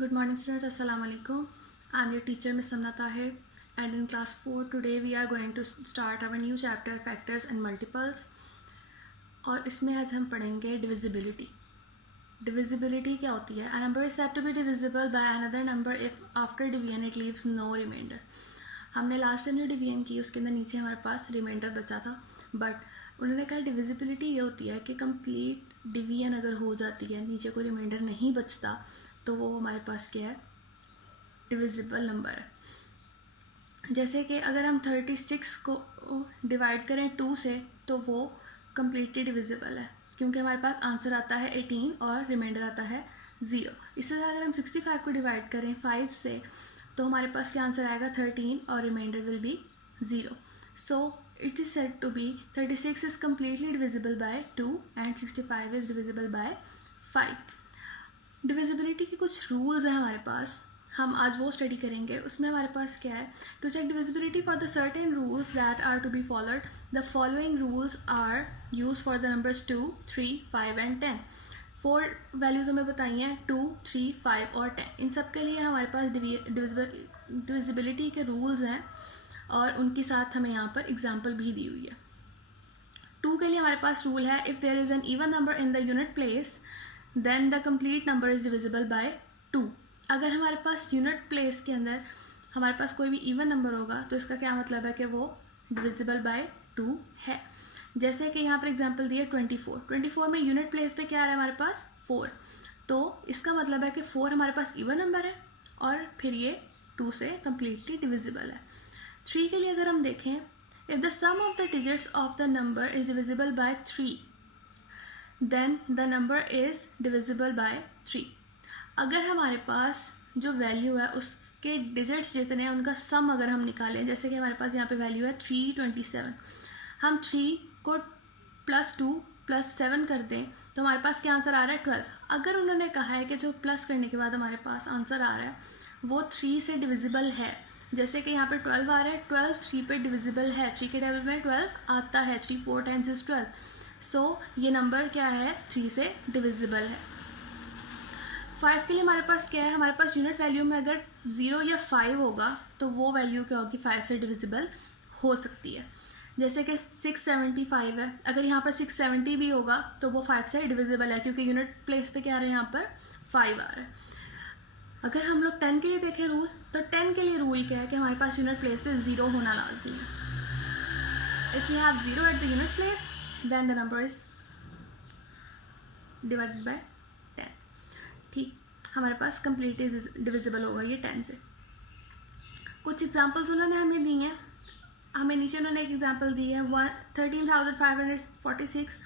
Good morning students, Assalamu alaikum. I am your teacher Miss Samna Tahir, and in class 4 today we are going to start our new chapter factors and multiples. और इसमें आज हम पढ़ेंगे divisibility. Divisibility क्या होती है? A number is said to be divisible by another number if after division it leaves no remainder. हमने last time जो डिवीजन की उसके अंदर नीचे हमारे पास रिमाइंडर बचा था, बट उन्होंने कहा डिविजिबिलिटी ये होती है कि कंप्लीट डिवीजन अगर हो जाती है, नीचे कोई रिमाइंडर नहीं बचता, तो वो हमारे पास क्या है, डिविजिबल नंबर है। जैसे कि अगर हम 36 को डिवाइड करें 2 से तो वो कम्प्लीटली डिविजिबल है, क्योंकि हमारे पास आंसर आता है 18 और रिमाइंडर आता है 0। इसी तरह अगर हम 65 को डिवाइड करें 5 से तो हमारे पास क्या आंसर आएगा 13 और reminder will be 0। So it is said to be 36 is completely divisible by 2 and 65 is divisible by 5। Divisibility के कुछ रूल्स हैं हमारे पास, हम आज वो स्टडी करेंगे। उसमें हमारे पास क्या है, to check divisibility for the certain rules that are to be followed the following rules are use for the numbers 2, 3, 5 and 10। 4 values हमें बताई हैं 2, 3, 5 और 10। इन सब के लिए हमारे पास डिविजिबिलिटी के रूल्स हैं और उनके साथ हमें यहाँ पर एग्जाम्पल भी दी हुई है। 2 के लिए हमारे पास रूल है, if there is an even number in the unit place then the complete number is divisible by 2। अगर हमारे पास यूनिट प्लेस के अंदर हमारे पास कोई भी इवन नंबर होगा तो इसका क्या मतलब है कि वो डिविजिबल बाय 2 है। जैसे कि यहाँ पर एग्जांपल दिए 24 में यूनिट प्लेस पे क्या आ रहा है हमारे पास 4, तो इसका मतलब है कि 4 हमारे पास इवन नंबर है और फिर ये 2 से कम्प्लीटली डिविजिबल है। 3 के लिए अगर हम देखें, if the sum of the digits of the number is divisible by 3 then the number is divisible by 3। अगर हमारे पास जो वैल्यू है उसके डिजिट्स जितने हैं उनका सम अगर हम निकालें, जैसे कि हमारे पास यहाँ पे वैल्यू है 327, हम 3 को +2 + 7 कर दें तो हमारे पास क्या आंसर आ रहा है 12। अगर उन्होंने कहा है कि जो प्लस करने के बाद हमारे पास आंसर आ रहा है वो 3 से डिविजिबल है, जैसे कि यहाँ पे 12 आ रहा है, 12 3 पे डिविजिबल है, 3 के टेबल में 12 आता है, 3 4 टाइम्स इज 12। सो ये नंबर क्या है 3 से डिविजिबल है। 5 के लिए हमारे पास क्या है, हमारे पास यूनिट वैल्यू में अगर 0 या 5 होगा तो वो वैल्यू क्या होगी 5 से डिविजिबल हो सकती है। जैसे कि 675 है, अगर यहाँ पर 670 भी होगा तो वो 5 से डिविजिबल है, क्योंकि यूनिट प्लेस पे क्या आ रहा है यहाँ पर 5 आ रहा है। अगर हम लोग 10 के लिए देखें रूल, तो 10 के लिए रूल क्या है कि हमारे पास यूनिट प्लेस पे 0 होना लाजमी है। If you have 0 at the unit place then the number is divided by 10। ठीक, हमारे पास कम्प्लीटली डिविजिबल होगा ये 10 से। कुछ एग्जांपल्स उन्होंने हमें दी हैं, हमें नीचे उन्होंने एक एग्जांपल दी है 13,546।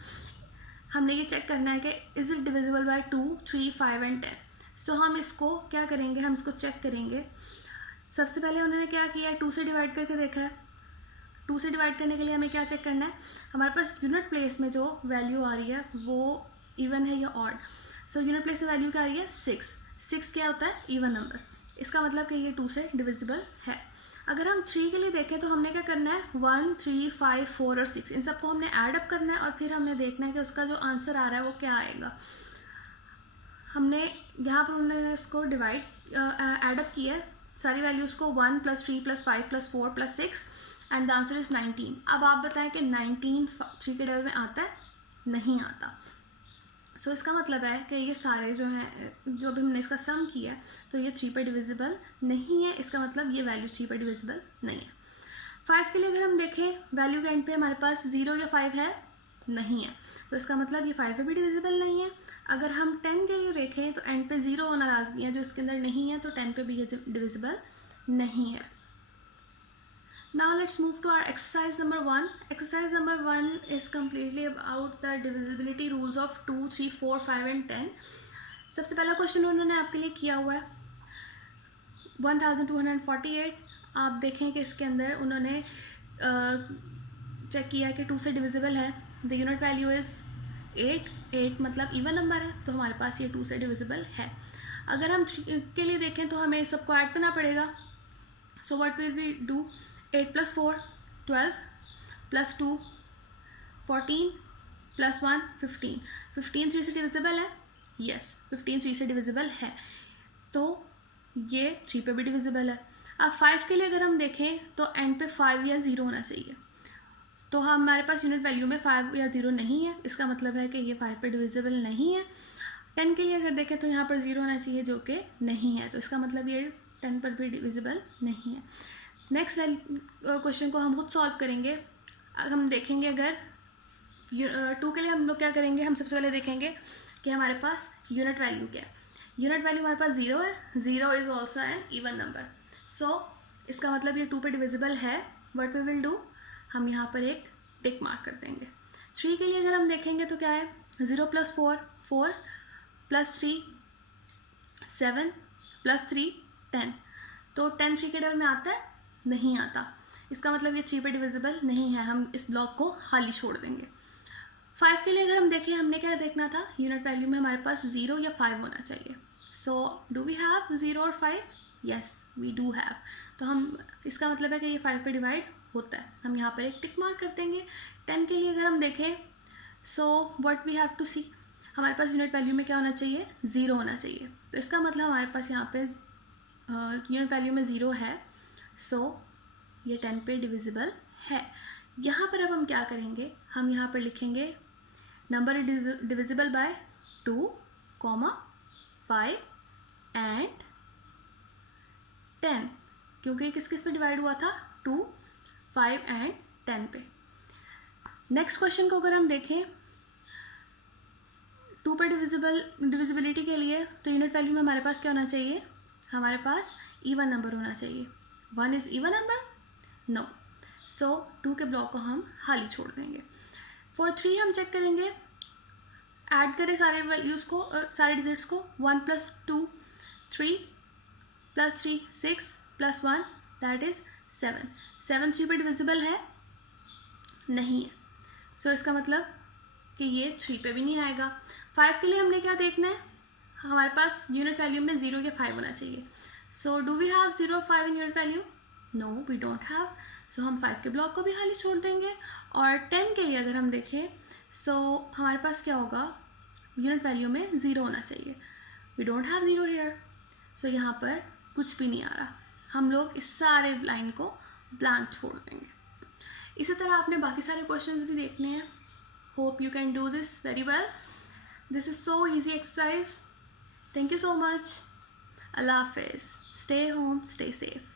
हमने ये चेक करना है कि is it divisible by 2, 3, 5 and 10। सो हम इसको क्या करेंगे, हम इसको चेक करेंगे। सबसे पहले उन्होंने क्या किया है, 2 से डिवाइड करके देखा है। 2 से डिवाइड करने के लिए हमें क्या चेक करना है, हमारे पास यूनिट प्लेस में जो वैल्यू आ रही है वो इवन है या ऑड। सो यूनिट प्लेस में वैल्यू क्या आ रही है 6 क्या होता है इवन नंबर, इसका मतलब कि ये 2 से डिविजिबल है। अगर हम 3 के लिए देखें तो हमने क्या करना है 1, 3, 5, 4 और 6 इन सबको हमने ऐड अप करना है और फिर हमने देखना है कि उसका जो आंसर आ रहा है वो क्या आएगा। हमने यहाँ पर उन्होंने इसको डिवाइड ऐड अप किया है सारी वैल्यूज़ को, 1 + 3 + 5 + 4 + 6 एंड द आंसर इज़ 19। अब आप बताएं कि 19 3 के टेबल में आता है, नहीं आता। सो इसका मतलब है कि ये सारे जो हैं, जो भी हमने इसका सम किया है तो ये 3 पे डिविजिबल नहीं है, इसका मतलब ये वैल्यू 3 पे डिविजिबल नहीं है। 5 के लिए अगर हम देखें वैल्यू के एंड पे हमारे पास 0 या 5 है, नहीं है, तो इसका मतलब ये 5 पे भी डिविजिबल नहीं है। अगर हम 10 के लिए देखें तो एंड पे 0 होना लाजमी है, जो इसके अंदर नहीं है, तो 10 पे भी ये डिविजिबल नहीं है। Now let's move to our exercise number 1. Exercise number 1 is completely about the divisibility rules of 2, 3, 4, 5 and 10. सबसे पहला क्वेश्चन उन्होंने आपके लिए किया हुआ है 1248। आप देखें कि इसके अंदर उन्होंने चेक किया कि 2 से डिविजिबल है। द यूनिट वैल्यू इज़ 8 मतलब इवन नंबर है, तो हमारे पास ये 2 से डिविजिबल है। अगर हम 3 के लिए देखें तो हमें सबको ऐड करना पड़ेगा। So what will we do, 8 + 4 12 + 2 14 + 1 15। 15 3 से डिविजिबल है, यस 15 3 से डिविजिबल है। तो ये 3 पे भी डिविजिबल है। अब 5 के लिए अगर हम देखें तो एंड पे 5 या 0 होना चाहिए, तो हमारे पास यूनिट वैल्यू में 5 या 0 नहीं है, इसका मतलब है कि ये 5 पे डिविजिबल नहीं है। 10 के लिए अगर देखें तो यहाँ पर 0 होना चाहिए जो कि नहीं है, तो इसका मतलब ये 10 पर भी डिविजिबल नहीं है। नेक्स्ट क्वेश्चन को हम खुद सॉल्व करेंगे। हम देखेंगे अगर 2 के लिए हम लोग क्या करेंगे, हम सबसे पहले देखेंगे कि हमारे पास यूनिट वैल्यू क्या है। यूनिट वैल्यू हमारे पास 0 है, 0 is also an even number, so इसका मतलब ये 2 पे डिविजिबल है। व्हाट वी विल डू, हम यहाँ पर एक टिक मार्क कर देंगे। 3 के लिए अगर हम देखेंगे तो क्या है, 0 + 4 4 + 3 7 + 3 10, तो 10 3 के टेबल में आता है, नहीं आता, इसका मतलब ये 3 पे डिविजिबल नहीं है, हम इस ब्लॉक को खाली छोड़ देंगे। 5 के लिए अगर हम देखें, हमने क्या देखना था, यूनिट वैल्यू में हमारे पास 0 या 5 होना चाहिए। सो डू वी हैव 0 और 5? यस वी डू हैव, तो हम इसका मतलब है कि ये 5 पे डिवाइड होता है, हम यहाँ पर एक टिक मार्क कर देंगे। 10 के लिए अगर हम देखें, so what we have to see, हमारे पास यूनिट वैल्यू में क्या होना चाहिए, 0 होना चाहिए, तो इसका मतलब हमारे पास यहाँ पे यूनिट वैल्यू में 0 है, सो ये 10 पे डिविजिबल है। यहाँ पर अब हम क्या करेंगे, हम यहाँ पर लिखेंगे number is divisible by 2, 5 and 10, क्योंकि किस किस पे डिवाइड हुआ था, 2, 5 एंड 10 पे। नेक्स्ट क्वेश्चन को अगर हम देखें, 2 पे डिविजिबिलिटी के लिए तो यूनिट वैल्यू में हमारे पास क्या होना चाहिए, हमारे पास इवन नंबर होना चाहिए। 1 इज़ इवन नंबर, नो, सो 2 के ब्लॉक को हम खाली छोड़ देंगे। फॉर 3 हम चेक करेंगे, ऐड करें सारे वैल्यूज़ को, सारे डिजिट्स को, 1 + 2 3 + 3 6 + 1 दैट इज़ 7, 7 3 पे डिविजिबल है, नहीं है, सो इसका मतलब कि ये 3 पे भी नहीं आएगा। 5 के लिए हमने क्या देखना है, हमारे पास यूनिट वैल्यू में 0 या 5 होना चाहिए, सो डू वी हैव 0 और 5 in unit value, no we don't have, so हम 5 के ब्लॉक को भी खाली छोड़ देंगे। और 10 के लिए अगर हम देखें, सो हमारे पास क्या होगा, यूनिट वैल्यू में 0 होना चाहिए, वी डोंट हैव 0 हेयर, सो यहाँ पर कुछ भी नहीं आ रहा, हम लोग इस सारे लाइन को ब्लैंक छोड़ देंगे। इसी तरह आपने बाकी सारे क्वेश्चंस भी देखने हैं। Hope you can do this very well, this is so easy exercise. Thank you so much, अल्लाह हाफिज़, स्टे होम, स्टे सेफ।